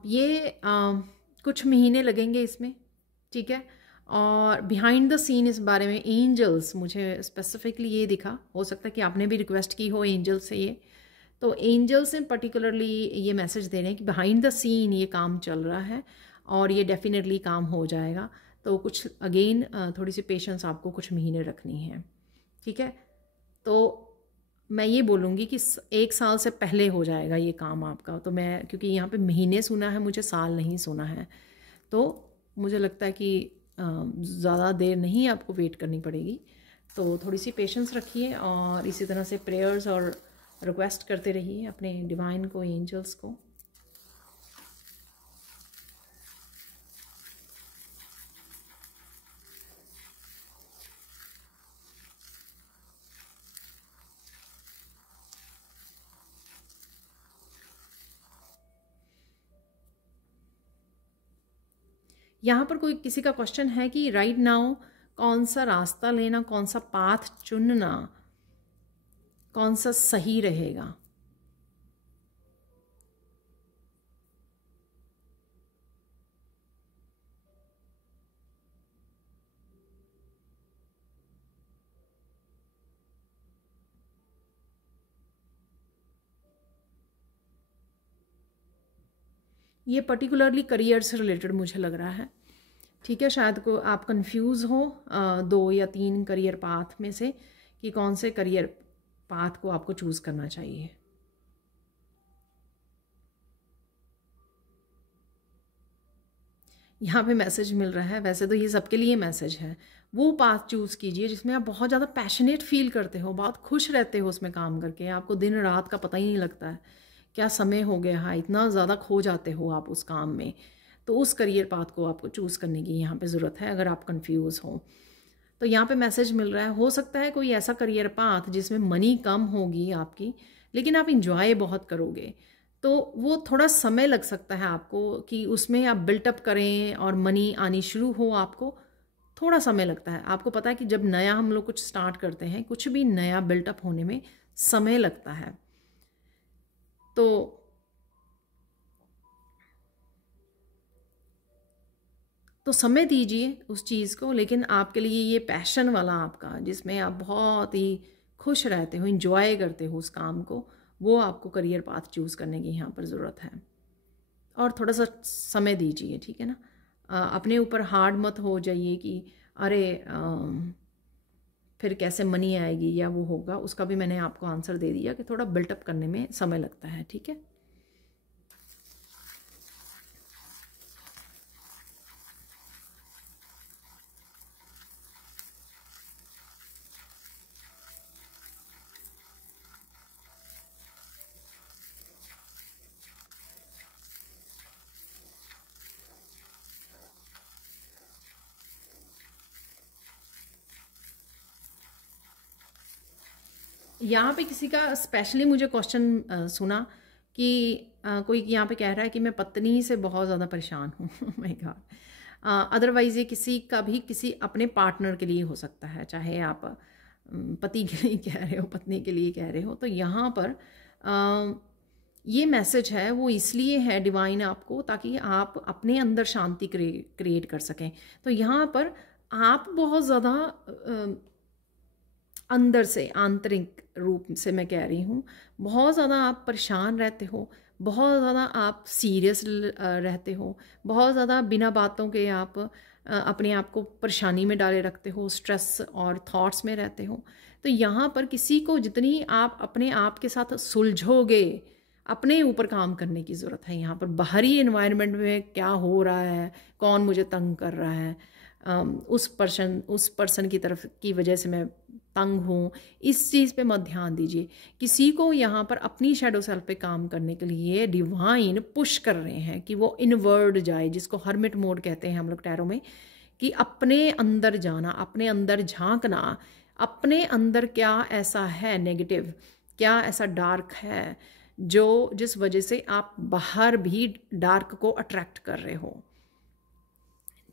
ये कुछ महीने लगेंगे इसमें, ठीक है। और बिहाइंड द सीन इस बारे में एंजल्स, मुझे स्पेसिफिकली ये दिखा, हो सकता है कि आपने भी रिक्वेस्ट की हो एंजल से ये, तो एंजल्स ने पर्टिकुलरली ये मैसेज दे रहे हैं कि बिहाइंड द सीन ये काम चल रहा है और ये डेफिनेटली काम हो जाएगा। तो कुछ अगेन थोड़ी सी पेशेंस आपको कुछ महीने रखनी है, ठीक है। तो मैं ये बोलूँगी कि 1 साल से पहले हो जाएगा ये काम आपका। तो मैं, क्योंकि यहाँ पे महीने सुना है, मुझे साल नहीं सुना है, तो मुझे लगता है कि ज़्यादा देर नहीं आपको वेट करनी पड़ेगी। तो थोड़ी सी पेशेंस रखिए और इसी तरह से प्रेयर्स और रिक्वेस्ट करते रहिए अपने डिवाइन को, एंजल्स को। यहाँ पर कोई किसी का क्वेश्चन है कि राइट नाउ कौन सा रास्ता लेना, कौन सा पाथ चुनना, कौन सा सही रहेगा। ये पर्टिकुलरली करियर से रिलेटेड मुझे लग रहा है, ठीक है। शायद को आप कंफ्यूज हो 2 या 3 करियर पाथ में से कि कौन से करियर पाथ को आपको चूज करना चाहिए। यहाँ पे मैसेज मिल रहा है, वैसे तो ये सबके लिए मैसेज है, वो पाथ चूज़ कीजिए जिसमें आप बहुत ज़्यादा पैशनेट फील करते हो, बहुत खुश रहते हो उसमें काम करके, आपको दिन रात का पता ही नहीं लगता है क्या समय हो गया है, इतना ज़्यादा खो जाते हो आप उस काम में। तो उस करियर पाथ को आपको चूज़ करने की यहाँ पे ज़रूरत है अगर आप कंफ्यूज हो। तो यहाँ पे मैसेज मिल रहा है, हो सकता है कोई ऐसा करियर पाथ जिसमें मनी कम होगी आपकी, लेकिन आप इंजॉय बहुत करोगे। तो वो थोड़ा समय लग सकता है आपको कि उसमें आप बिल्टअप करें और मनी आनी शुरू हो, आपको थोड़ा समय लगता है। आपको पता है कि जब नया हम लोग कुछ स्टार्ट करते हैं, कुछ भी नया बिल्टअप होने में समय लगता है। तो समय दीजिए उस चीज़ को, लेकिन आपके लिए ये पैशन वाला आपका, जिसमें आप बहुत ही खुश रहते हो, इंजॉय करते हो उस काम को, वो आपको करियर पाथ चूज़ करने की यहाँ पर ज़रूरत है। और थोड़ा सा समय दीजिए, ठीक है ना। अपने ऊपर हार्ड मत हो जाइए कि अरे फिर कैसे मनी आएगी या वो होगा। उसका भी मैंने आपको आंसर दे दिया कि थोड़ा बिल्टअप करने में समय लगता है, ठीक है। यहाँ पे किसी का स्पेशली मुझे क्वेश्चन सुना कि कोई यहाँ पे कह रहा है कि मैं पत्नी से बहुत ज़्यादा परेशान हूँ। My God. अदरवाइज़ ये किसी का भी किसी अपने पार्टनर के लिए हो सकता है, चाहे आप पति के लिए कह रहे हो, पत्नी के लिए कह रहे हो। तो यहाँ पर ये मैसेज है वो इसलिए है डिवाइन आपको, ताकि आप अपने अंदर शांति क्रिएट कर सकें। तो यहाँ पर आप बहुत ज़्यादा अंदर से, आंतरिक रूप से मैं कह रही हूँ, बहुत ज़्यादा आप परेशान रहते हो, बहुत ज़्यादा आप सीरियस रहते हो, बहुत ज़्यादा बिना बातों के आप अपने आप को परेशानी में डाले रखते हो, स्ट्रेस और थॉट्स में रहते हो। तो यहाँ पर किसी को जितनी आप अपने आप के साथ सुलझोगे, अपने ऊपर काम करने की ज़रूरत है। यहाँ पर बाहरी एनवायरनमेंट में क्या हो रहा है, कौन मुझे तंग कर रहा है, उस पर्सन की तरफ की वजह से मैं तंग हूँ, इस चीज़ पे मत ध्यान दीजिए। किसी को यहाँ पर अपनी शैडो सेल्फ पे काम करने के लिए डिवाइन पुश कर रहे हैं कि वो इनवर्ड जाए, जिसको हर्मिट मोड कहते हैं हम लोग टैरो में, कि अपने अंदर जाना, अपने अंदर झांकना, अपने अंदर क्या ऐसा है नेगेटिव, क्या ऐसा डार्क है जिस वजह से आप बाहर भी डार्क को अट्रैक्ट कर रहे हो,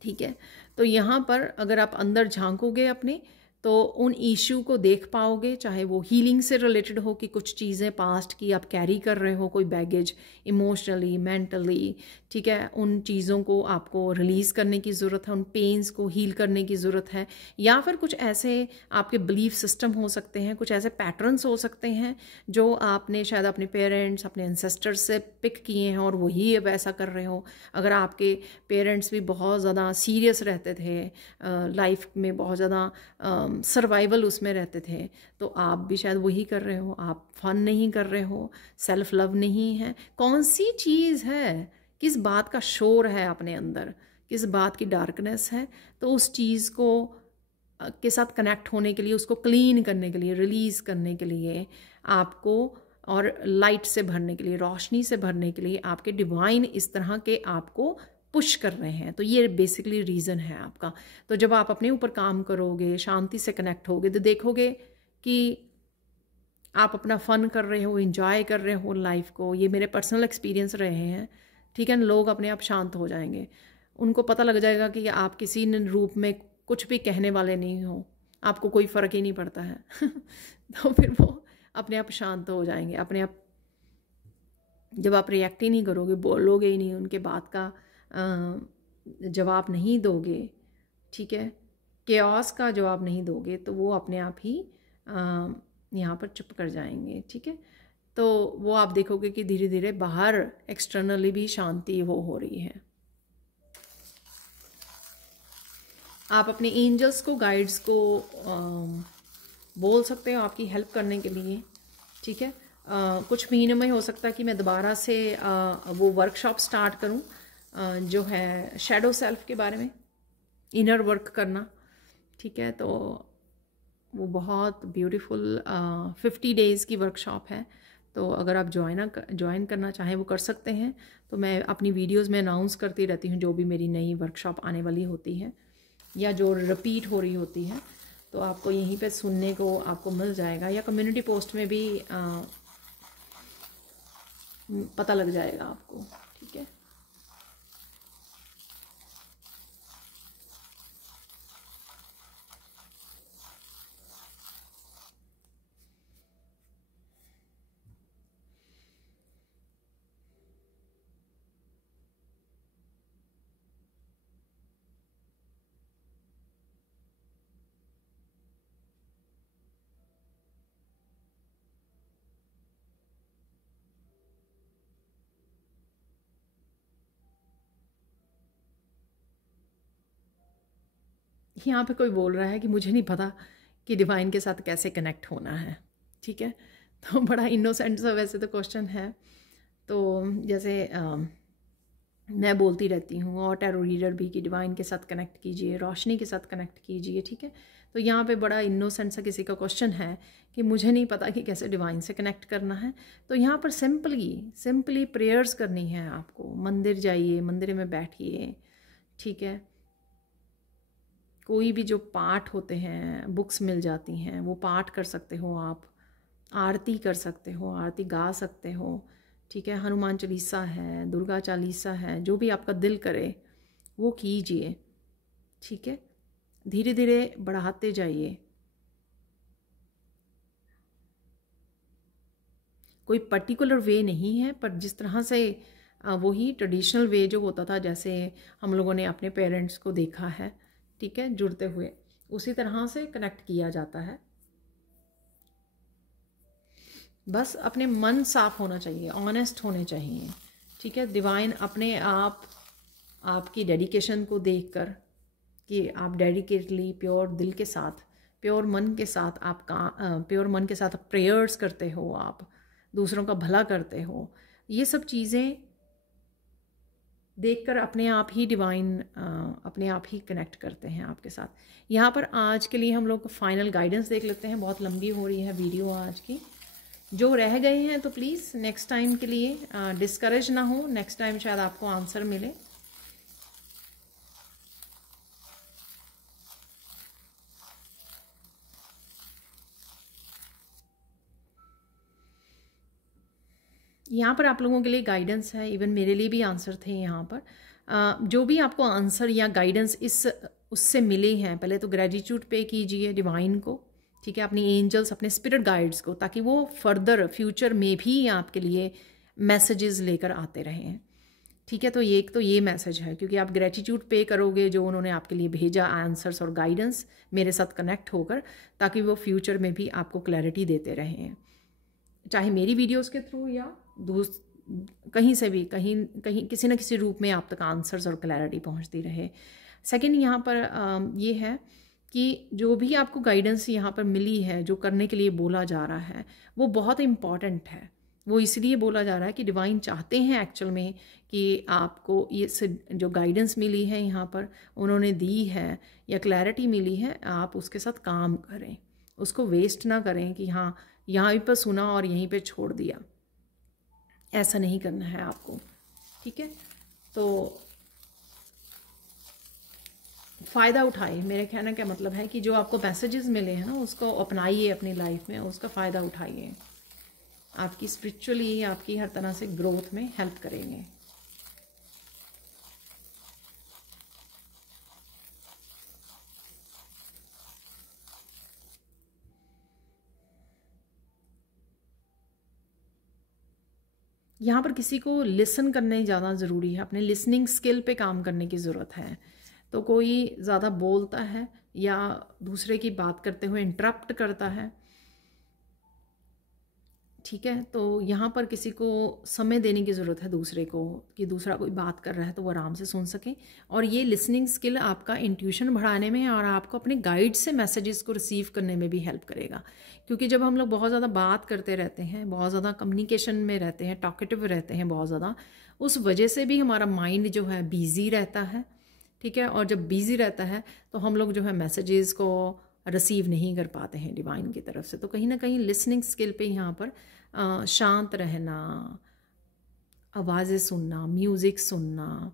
ठीक है। तो यहाँ पर अगर आप अंदर झांकोगे अपने, तो उन इशू को देख पाओगे, चाहे वो हीलिंग से रिलेटेड हो कि कुछ चीज़ें पास्ट की आप कैरी कर रहे हो, कोई बैगेज इमोशनली, मेंटली, ठीक है, उन चीज़ों को आपको रिलीज़ करने की ज़रूरत है, उन पेन्स को हील करने की ज़रूरत है, या फिर कुछ ऐसे आपके बिलीफ सिस्टम हो सकते हैं, कुछ ऐसे पैटर्न्स हो सकते हैं जो आपने शायद अपने पेरेंट्स, अपने एंसेस्टर्स से पिक किए हैं और वही अब ऐसा कर रहे हो। अगर आपके पेरेंट्स भी बहुत ज़्यादा सीरियस रहते थे, लाइफ में बहुत ज़्यादा सर्वाइवल उसमें रहते थे, तो आप भी शायद वही कर रहे हो। आप फन नहीं कर रहे हो, सेल्फ लव नहीं है। कौन सी चीज़ है, किस बात का शोर है अपने अंदर, किस बात की डार्कनेस है, तो उस चीज़ को के साथ कनेक्ट होने के लिए, उसको क्लीन करने के लिए, रिलीज़ करने के लिए आपको, और लाइट से भरने के लिए, रोशनी से भरने के लिए आपके डिवाइन इस तरह के आपको पुश कर रहे हैं। तो ये बेसिकली रीज़न है आपका। तो जब आप अपने ऊपर काम करोगे, शांति से कनेक्ट होगे, तो देखोगे कि आप अपना फ़न कर रहे हो, इंजॉय कर रहे हो लाइफ को। ये मेरे पर्सनल एक्सपीरियंस रहे हैं, ठीक है। लोग अपने आप शांत हो जाएंगे, उनको पता लग जाएगा कि आप किसी रूप में कुछ भी कहने वाले नहीं हो, आपको कोई फ़र्क ही नहीं पड़ता है तो फिर वो अपने आप शांत हो जाएंगे अपने आप। जब आप रिएक्ट ही नहीं करोगे, बोलोगे ही नहीं, उनके बात का जवाब नहीं दोगे, ठीक है, केओस का जवाब नहीं दोगे, तो वो अपने आप ही यहाँ पर चुप कर जाएंगे, ठीक है। तो वो आप देखोगे कि धीरे धीरे बाहर एक्सटर्नली भी शांति वो हो रही है। आप अपने एंजल्स को, गाइड्स को बोल सकते हो आपकी हेल्प करने के लिए, ठीक है। कुछ महीनों में हो सकता है कि मैं दोबारा से वो वर्कशॉप स्टार्ट करूं, जो है शैडो सेल्फ के बारे में, इनर वर्क करना, ठीक है। तो वो बहुत ब्यूटीफुल 50 डेज़ की वर्कशॉप है। तो अगर आप ज्वाइन करना चाहें वो कर सकते हैं। तो मैं अपनी वीडियोस में अनाउंस करती रहती हूँ जो भी मेरी नई वर्कशॉप आने वाली होती है या जो रिपीट हो रही होती है, तो आपको यहीं पे सुनने को आपको मिल जाएगा, या कम्युनिटी पोस्ट में भी पता लग जाएगा आपको, ठीक है। यहाँ पे कोई बोल रहा है कि मुझे नहीं पता कि डिवाइन के साथ कैसे कनेक्ट होना है, ठीक है। तो बड़ा इनोसेंट सा वैसे तो क्वेश्चन है। तो जैसे मैं बोलती रहती हूँ, और टैरो रीडर भी, कि डिवाइन के साथ कनेक्ट कीजिए, रोशनी के साथ कनेक्ट कीजिए, ठीक है। तो यहाँ पे बड़ा इनोसेंट सा किसी का क्वेश्चन है कि मुझे नहीं पता कि कैसे डिवाइन से कनेक्ट करना है। तो यहाँ पर सिंपली प्रेयर्स करनी है आपको। मंदिर जाइए, मंदिर में बैठिए, ठीक है। कोई भी जो पाठ होते हैं, बुक्स मिल जाती हैं, वो पाठ कर सकते हो आप, आरती कर सकते हो, आरती गा सकते हो, ठीक है। हनुमान चालीसा है, दुर्गा चालीसा है, जो भी आपका दिल करे वो कीजिए, ठीक है। धीरे धीरे बढ़ाते जाइए। कोई पर्टिकुलर वे नहीं है, पर जिस तरह से वही ट्रेडिशनल वे जो होता था, जैसे हम लोगों ने अपने पेरेंट्स को देखा है, ठीक है, जुड़ते हुए, उसी तरह से कनेक्ट किया जाता है। बस अपने मन साफ होना चाहिए, ऑनेस्ट होने चाहिए, ठीक है। डिवाइन अपने आप आपकी डेडिकेशन को देखकर, कि आप डेडिकेटली प्योर दिल के साथ, प्योर मन के साथ प्योर मन के साथ प्रेयर्स करते हो, आप दूसरों का भला करते हो, ये सब चीज़ें देखकर अपने आप ही डिवाइन अपने आप ही कनेक्ट करते हैं आपके साथ। यहाँ पर आज के लिए हम लोग फाइनल गाइडेंस देख लेते हैं। बहुत लंबी हो रही है वीडियो आज की। जो रह गए हैं तो प्लीज़ नेक्स्ट टाइम के लिए डिस्करेज ना हो, नेक्स्ट टाइम शायद आपको आंसर मिले। यहाँ पर आप लोगों के लिए गाइडेंस है, इवन मेरे लिए भी आंसर थे यहाँ पर। जो भी आपको आंसर या गाइडेंस इस उससे मिले हैं, पहले तो ग्रेटिट्यूड पे कीजिए डिवाइन को, ठीक है, अपनी एंजल्स, अपने स्पिरिट गाइड्स को, ताकि वो फर्दर फ्यूचर में भी आपके लिए मैसेजेस लेकर आते रहें, ठीक है। तो ये मैसेज है, क्योंकि आप ग्रेटिट्यूड पे करोगे जो उन्होंने आपके लिए भेजा आंसर्स और गाइडेंस मेरे साथ कनेक्ट होकर, ताकि वो फ्यूचर में भी आपको क्लैरिटी देते रहें, चाहे मेरी वीडियोस के थ्रू या कहीं से भी, कहीं किसी न किसी रूप में आप तक आंसर्स और क्लैरिटी पहुंचती रहे। सेकंड यहाँ पर ये है कि जो भी आपको गाइडेंस यहाँ पर मिली है, जो करने के लिए बोला जा रहा है, वो बहुत इम्पॉर्टेंट है। वो इसलिए बोला जा रहा है कि डिवाइन चाहते हैं एक्चुअल में कि आपको ये जो गाइडेंस मिली है यहाँ पर उन्होंने दी है, या क्लैरिटी मिली है, आप उसके साथ काम करें, उसको वेस्ट ना करें कि हाँ यहाँ पर सुना और यहीं पे छोड़ दिया। ऐसा नहीं करना है आपको, ठीक है। तो फ़ायदा उठाइए, मेरे कहने का मतलब है कि जो आपको मैसेजेस मिले हैं ना, उसको अपनाइए अपनी लाइफ में, उसका फ़ायदा उठाइए, आपकी स्पिरिचुअली आपकी हर तरह से ग्रोथ में हेल्प करेंगे। यहाँ पर किसी को लिसन करने ज़्यादा ज़रूरी है, अपने लिसनिंग स्किल पे काम करने की ज़रूरत है। तो कोई ज़्यादा बोलता है या दूसरे की बात करते हुए इंटरप्ट करता है, ठीक है, तो यहाँ पर किसी को समय देने की ज़रूरत है दूसरे को, कि दूसरा कोई बात कर रहा है तो वो आराम से सुन सके। और ये लिसनिंग स्किल आपका इंट्यूशन बढ़ाने में और आपको अपने गाइड से मैसेजेस को रिसीव करने में भी हेल्प करेगा। क्योंकि जब हम लोग बहुत ज़्यादा बात करते रहते हैं, बहुत ज़्यादा कम्युनिकेशन में रहते हैं, टॉकेटिव रहते हैं बहुत ज़्यादा, उस वजह से भी हमारा माइंड जो है बिजी रहता है, ठीक है। और जब बिजी रहता है तो हम लोग जो है मैसेजेस को रिसीव नहीं कर पाते हैं डिवाइन की तरफ से। तो कहीं ना कहीं लिसनिंग स्किल पे यहाँ पर शांत रहना, आवाज़ें सुनना, म्यूज़िक सुनना,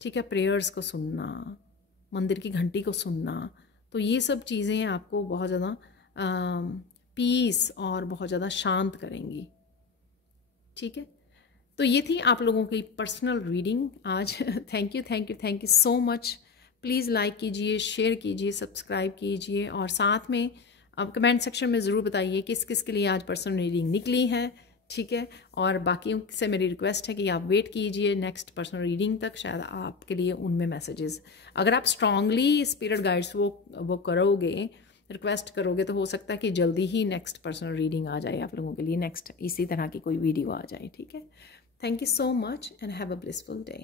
ठीक है, प्रेयर्स को सुनना, मंदिर की घंटी को सुनना, तो ये सब चीज़ें आपको बहुत ज़्यादा पीस और बहुत ज़्यादा शांत करेंगी, ठीक है। तो ये थी आप लोगों की पर्सनल रीडिंग आज। Thank you so much. Please like कीजिए, शेयर कीजिए, सब्सक्राइब कीजिए, और साथ में अब कमेंट सेक्शन में ज़रूर बताइए किस किस के लिए आज पर्सनल रीडिंग निकली है, ठीक है। और बाकी से मेरी रिक्वेस्ट है कि आप वेट कीजिए नेक्स्ट पर्सनल रीडिंग तक, शायद आपके लिए उनमें मैसेजेस, अगर आप स्ट्रांगली स्पिरिट गाइड्स वो करोगे, रिक्वेस्ट करोगे, तो हो सकता है कि जल्दी ही नेक्स्ट पर्सनल रीडिंग आ जाए आप लोगों के लिए, नेक्स्ट इसी तरह की कोई वीडियो आ जाए, ठीक है। Thank you so much and have a blissful day.